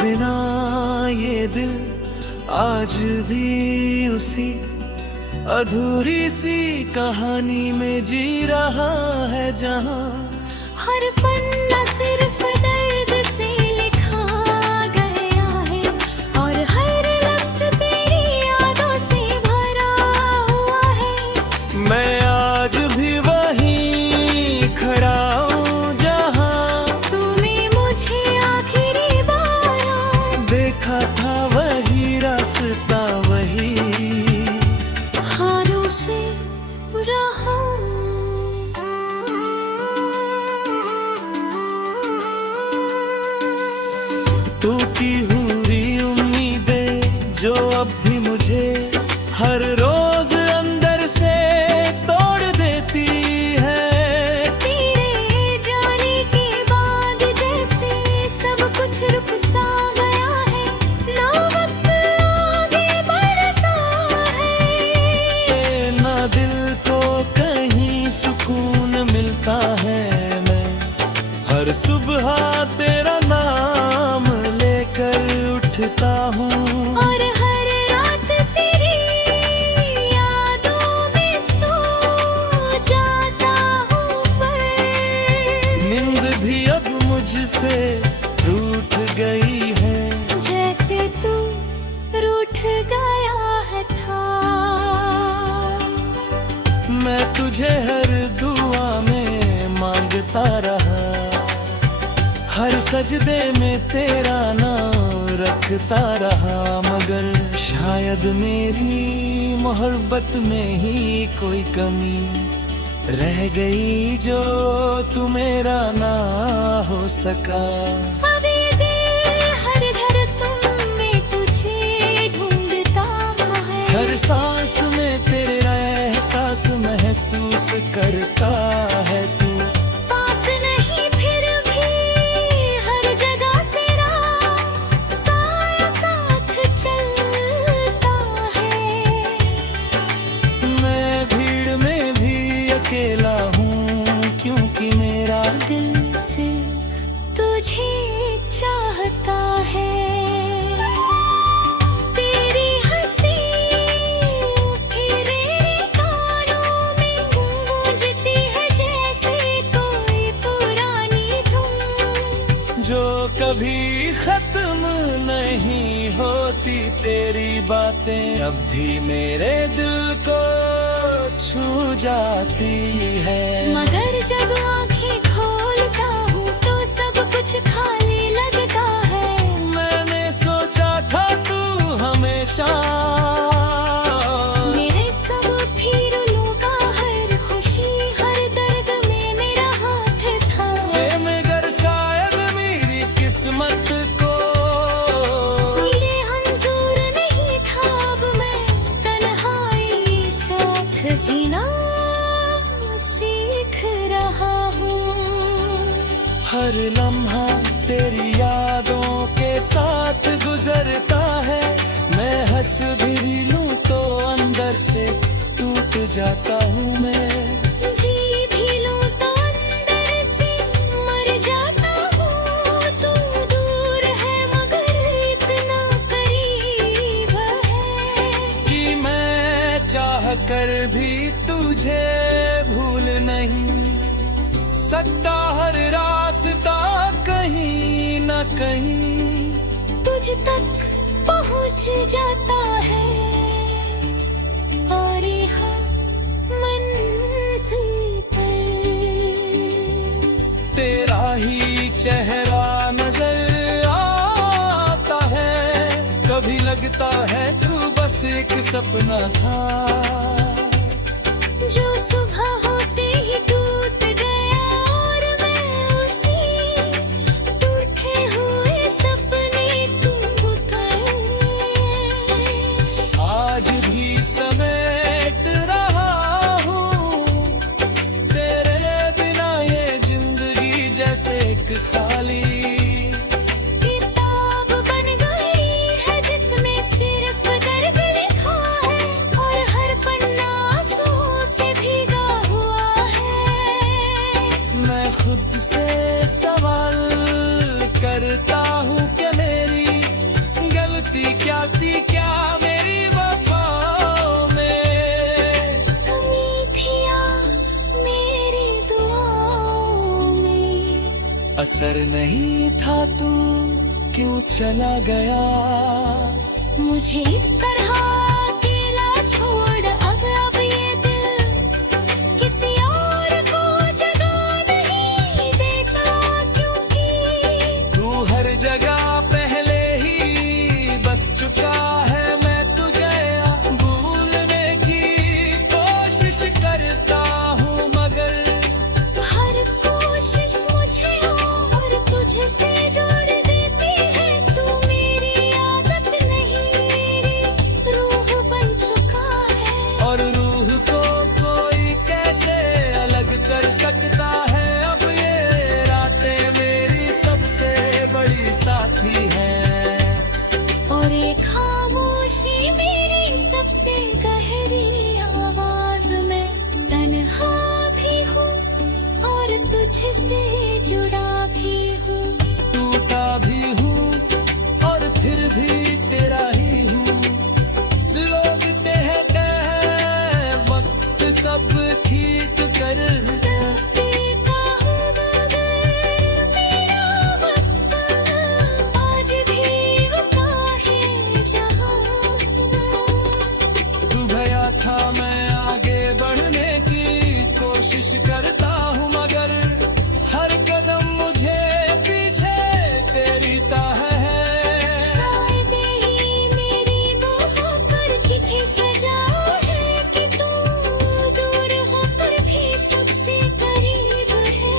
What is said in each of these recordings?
बिना ये दिल आज भी उसी अधूरी सी कहानी में जी रहा है, जहां हर पन्ना सिर्फ दर्द से लिखा गया है और हर लफ्ज तेरी यादों से भरा हुआ है। मैं आज भी वहीं खड़ा हूँ जहां तूने मुझे आखिरी बार देखा था, वही रास्ता वही हारों से रहा। टूटी हुई उम्मीदें जो अब भी मुझे हर रोज अंदर से तोड़ देती है। तेरे जाने के बाद जैसे सब कुछ रुक सा गया है, ना वक्त आगे बढ़ता है, ना दिल को कहीं सुकून मिलता है। मैं हर सुबह तेरा नाम लेकर उठता हूँ और हर रात तेरी यादों में सो जाता हूँ, पर नींद भी अब मुझसे रूठ गई है, जैसे तू रूठ गया है था। मैं तुझे हर दुआ में मांगता रहा, हर सजदे में तेरा नाम रखता रहा, मगर शायद मेरी मोहब्बत में ही कोई कमी रह गई जो तू मेरा ना हो सका। अब ये दिल हर धड़कन में तुझे ढूंढता है, हर सांस में तेरा एहसास महसूस करता है। तू पास नहीं फिर भी हर जगह तेरा साया साथ चलता है। मैं भीड़ में भी अकेला हूँ, क्योंकि मेरा दिल से तुझे चाहता है। तेरी हंसी फिर कानों में गूंजती है जैसे कोई पुरानी धुन, जो कभी खत्म नहीं होती। तेरी बातें अब भी मेरे दिल को छू जाती है, मगर जब आंखें खोलता हूँ तो सब कुछ खाली लगता है। मैंने सोचा था तू हमेशा मेरे सब फिरलों का हर खुशी हर दर्द में मेरा हाथ था, मगर शायद मेरी किस्मत को ये मंजूर नहीं था। अब मैं तन्हाई साथ जीना सीख रहा हूँ। हर लम्हा तेरी यादों के साथ गुजरता है। मैं हंस भी लूं तो अंदर से टूट जाता हूँ। मैं जी भी लूं तो अंदर से मर जाता हूँ। तू दूर है मगर इतना करीब है कि मैं चाह कर भी तुझे भूल नहीं सकता। हर रास्ता कहीं न कहीं तुझ तक पहुँच जाता है। और यहाँ मंजिल पर तेरा ही चेहरा नजर आता है। कभी लगता है तू बस एक सपना था, जो सुबह होते ही टूट गया और मैं उसी टूटे हुए सपने तुम उठाए। आज भी समेट रहा हूँ तेरे बिना ये जिंदगी जैसे एक खाली किताब बन गई है जिसमें सिर्फ दर्द लिखा है और हर पन्ना असर नहीं था तू क्यों चला गया। मुझे इस तरह अकेला छोड़ अब ये दिल किसी और को जगह नहीं देता, क्योंकि तू हर जगह पहले ही बस चुका है। मैं तुझे भूलने की कोशिश करता हूँ, मगर हर कोशिश मुझे और तुझसे जोड़ देती है। तू मेरी आदत नहीं, मेरी रूह बन चुका है। और रूह को कोई कैसे अलग कर सकता है। अब ये रातें मेरी सबसे बड़ी साथी है, और ये खामोशी मेरी सबसे गहरी आवाज। मैं तन्हा भी हूँ और तुझसे जुड़ा भी हूँ। टूटा भी हूँ और फिर भी तेरा ही हूँ। लोग कहते हैं वक्त सब ठीक कर, देखता हूँ मगर मेरा वक्त आज भी रुका है जहाँ। तू गया था मैं आगे बढ़ने की कोशिश करता हूँ, मगर हर कदम मुझे पीछे तेरी ताह है। शायद यही मेरी मोहब्बत की सजा है कि तू दूर होकर भी सबसे करीब है।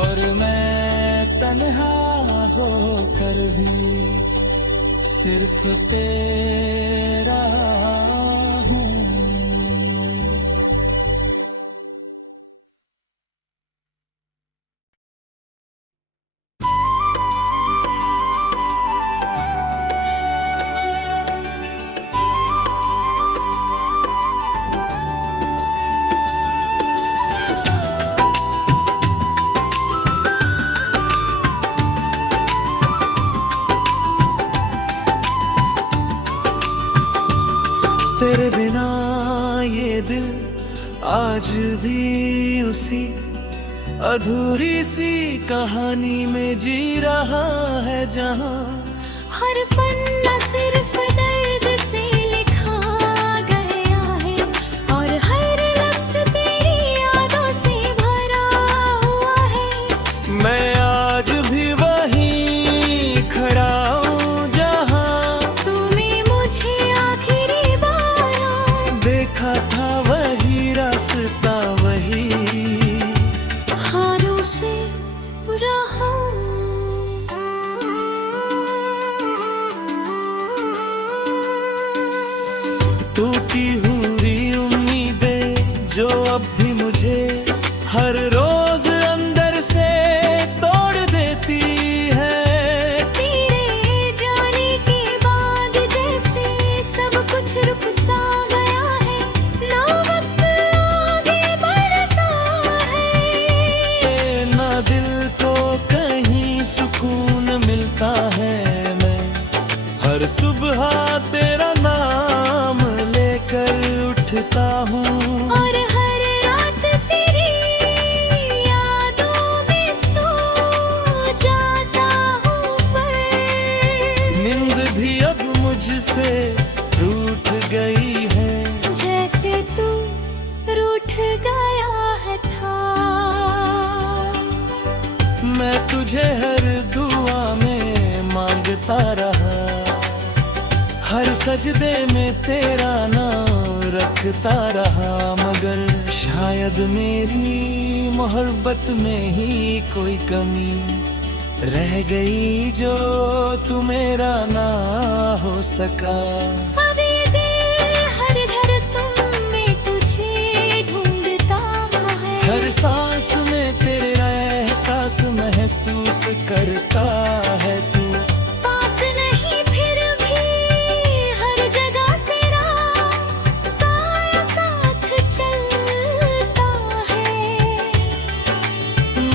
और मैं तन्हा होकर भी सिर्फ तेरा हूँ। तेरे बिना ये दिल आज भी उसी अधूरी सी कहानी में जी रहा है, जहाँ हर पन्ना सिर्फ दर्द से लिखा गया है और हर लफ्ज तेरी यादों से भरा हुआ है। मैं आज भी वहीं खड़ा हूँ जहाँ तूने मुझे आखिरी बार देखा था, वही रास्ता वही हारों से रहा। टूटी हुई उम्मीदें जो अब भी मुझे हर रोज अंदर से तोड़ देती है। तेरे जाने के बाद जैसे सब कुछ रुक सा गया है, ना वक्त आगे बढ़ता है, ना दिल को कहीं सुकून मिलता है। मैं हर सुबह तेरा नाम लेकर उठता हूँ, और हर रात तेरी यादों में सो जाता हूँ। पर नींद भी अब मुझसे रूठ गई है, जैसे तू रूठ गया है था। मैं तुझे हर दुआ में मांगता रहा, हर सजदे में तेरा नाम रखता रहा, मगर शायद मेरी मोहब्बत में ही कोई कमी रह गई जो तू मेरा ना हो सका। अब ये दिल हर धड़कन में तुझे ढूंढता है, हर सांस में तेरा एहसास महसूस करता है। तू पास नहीं फिर भी हर जगह तेरा साया साथ चलता है।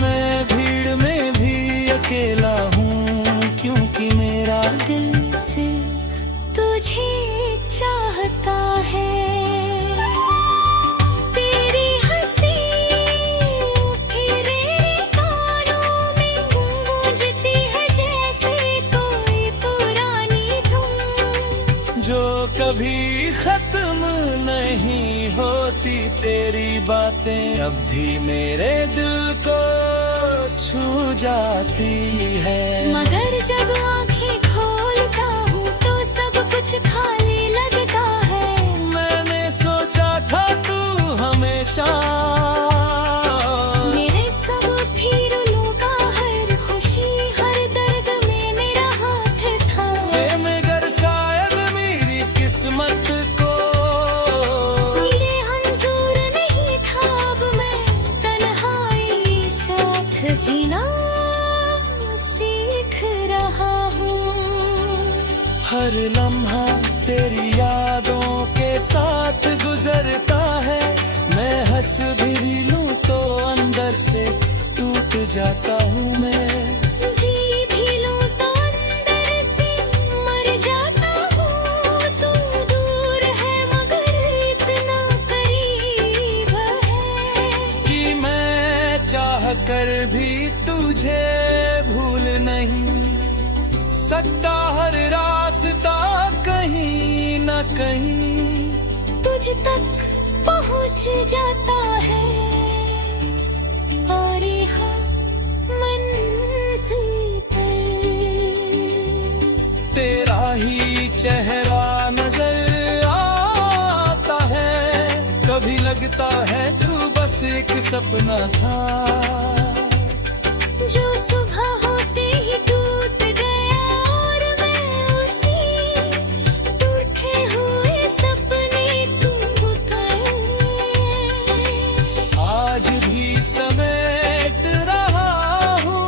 मैं भीड़ में भी अकेला हूँ, क्योंकि मेरा दिल से तुझे चाहता है। तेरी हंसी फिरे कानों होती तेरी बातें अब भी मेरे दिल को छू जाती है। मगर जब आंखें खोलता हूँ तो सब कुछ खाली लगता है। मैंने सोचा था तू हमेशा मेरे सब फिरलों का हर खुशी हर दर्द में मेरा हाथ था। मगर शायद मेरी किस्मत को ये मंजूर नहीं था। अब मैं तन्हाई साथ जीना सीख रहा हूँ। हर लम्हा तेरी यादों के साथ गुजरता है। मैं हंस भी लूं तो अंदर से टूट जाता हूँ मैं। जी भी लूं तो अंदर से मर जाता हूँ। तू दूर है मगर इतना करीब है कि मैं चाह कर भी तुझे भूल नहीं सकता। हर रास्ता कहीं न कहीं तुझ तक पहुँच जाता है। और यहाँ मंजिल पर तेरा ही चेहरा नजर आता है। कभी लगता है तू बस एक सपना था जो सुबह होते ही टूट गया। और मैं उसी टूटे हुए सपने तुम गए। आज भी समेट रहा हूँ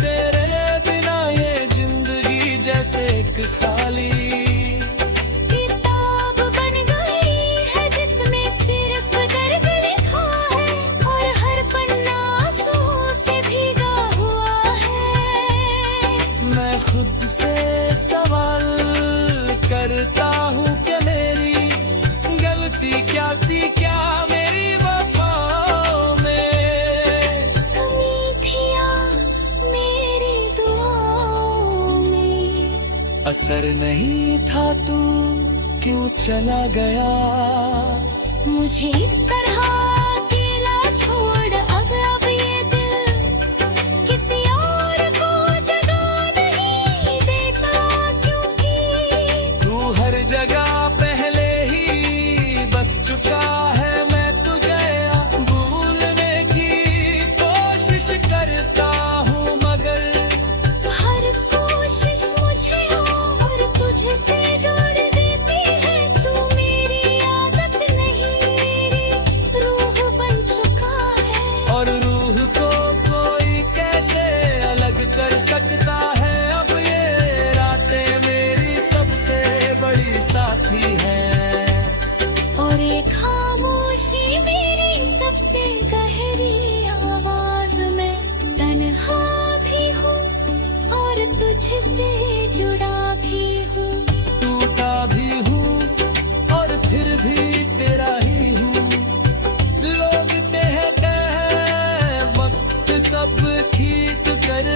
तेरे बिना ये जिंदगी जैसे एक खाली किताब बन गई है जिसमें सिर्फ दर्द लिखा है। और हर पन्ना आंसुओं से भीगा हुआ है। मैं खुद से सवाल करता हूँ कि मेरी गलती क्या थी, क्या मेरी वफाओं में कमी थी या मेरी दुआओं में। असर नहीं था तू क्यों चला गया। मुझे इस तरह अकेला छोड़ अब ये दिल किसी और को जगह नहीं देता। क्योंकि तू हर जगह पहले ही बस चुका है। मैं तुझे भूलने की कोशिश करता हूँ मगर हर कोशिश मुझे और तुझसे जोड़ देती है। तू मेरी आदत नहीं मेरी रूह बन चुका है। और रूह को कोई कैसे अलग कर सकता है। अब ये रातें मेरी सबसे बड़ी साथी है। और ये खामोशी मेरी सबसे गहरी आवाज। मैं तन्हा भी हूँ और तुझसे जुड़ा भी हूँ। टूटा भी हूँ और फिर भी तेरा ही हूँ। लोग कहते हैं वक्त सब ठीक कर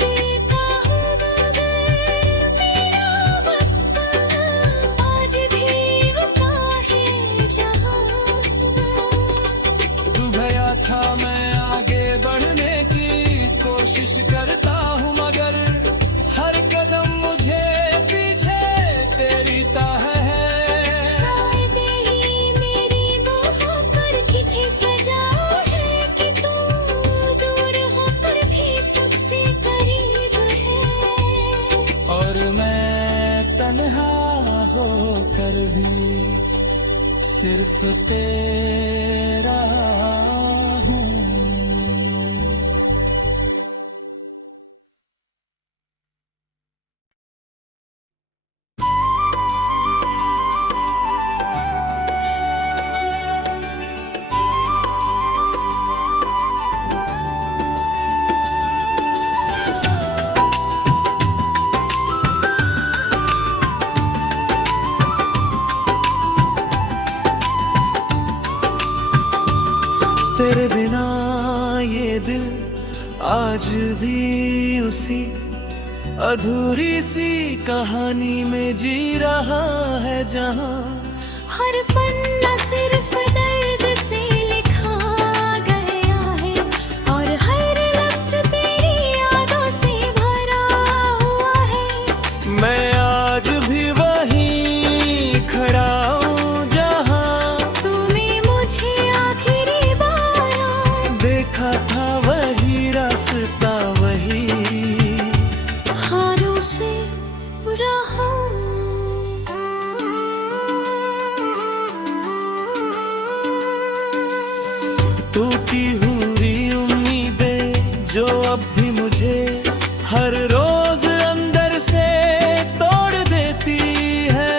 देता हूँ मगर मेरा वक्त आज भी रुका है जहाँ। तू गया था मैं आगे बढ़ने की कोशिश करता हूँ मगर हर कदम मुझे पीछे तेरी ताह है। शायद ही मेरी मोहब्बत की थी सजा है कि तू दूर होकर भी सबसे करीब है। और मैं तन्हा होकर भी सिर्फ तेरा हूँ। तेरे बिना ये दिल आज भी उसी अधूरी सी कहानी में जी रहा है जहाँ हर पन्ना टूटी हुई उम्मीदें जो अब भी मुझे हर रोज अंदर से तोड़ देती है।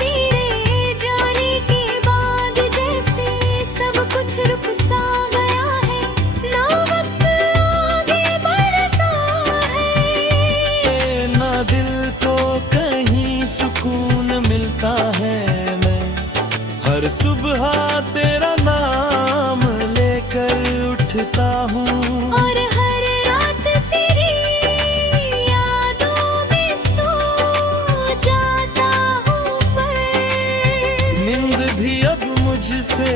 तेरे जाने के बाद जैसे सब कुछ रुक सा गया है, ना वक्त आगे बढ़ता है, ना दिल को कहीं सुकून मिलता है। मैं हर सुबह तेरा नाम लेकर उठता हूँ, और हर रात तेरी यादों में सो जाता हूँ। पर नींद भी अब मुझसे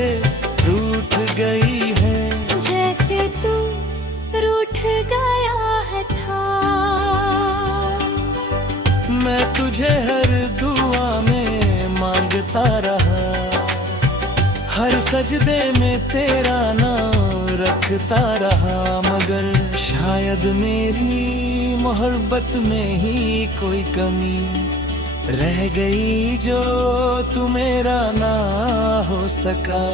रूठ गई है, जैसे तू रूठ गया है था। मैं तुझे हर दुआ में मांगता रहा, हर सजदे में तेरा नाम रखता रहा। मगर शायद मेरी मोहब्बत में ही कोई कमी रह गई जो तू मेरा ना हो सका।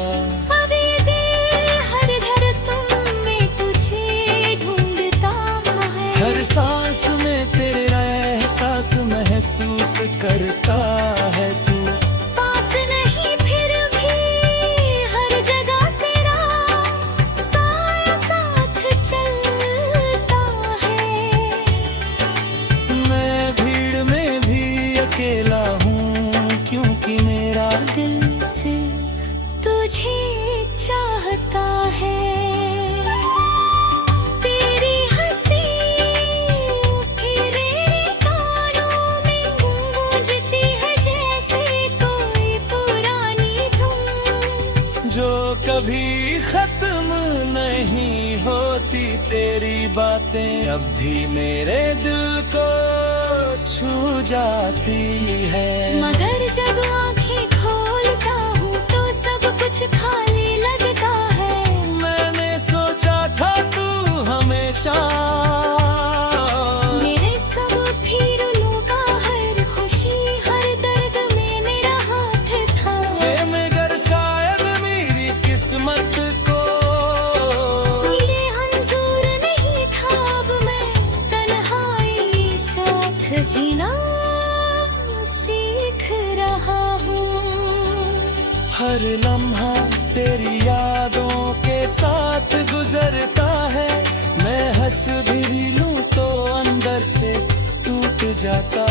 अब ये दिल हर धड़कन में तुझे ढूंढता है, हर सांस में तेरा एहसास महसूस करता है। तू पास नहीं फिर भी हर जगह तेरा साया साथ चलता है। मैं भीड़ में भी अकेला हूँ, क्योंकि मेरा दिल से तुझे चाहता है। तेरी हंसी फिरे कानों में गूंजती है, जैसे कोई पुरानी धुन जो कभी खत्म नहीं होती। तेरी बातें अब भी मेरे दिल को छू जाती है। मगर जब आंखें खोलता हूँ तो सब कुछ खाली लगता है। मैंने सोचा था तू हमेशा मेरे सब फिरलों का हर खुशी हर दर्द में मेरा हाथ था। मगर शायद मेरी किस्मत को ये मंजूर नहीं था, अब मैं तन्हाई साथ जीना सीख रहा हूँ। हर लम्हा तेरी यादों के साथ गुजरता है। मैं हंस भी लूं तो अंदर से टूट जाता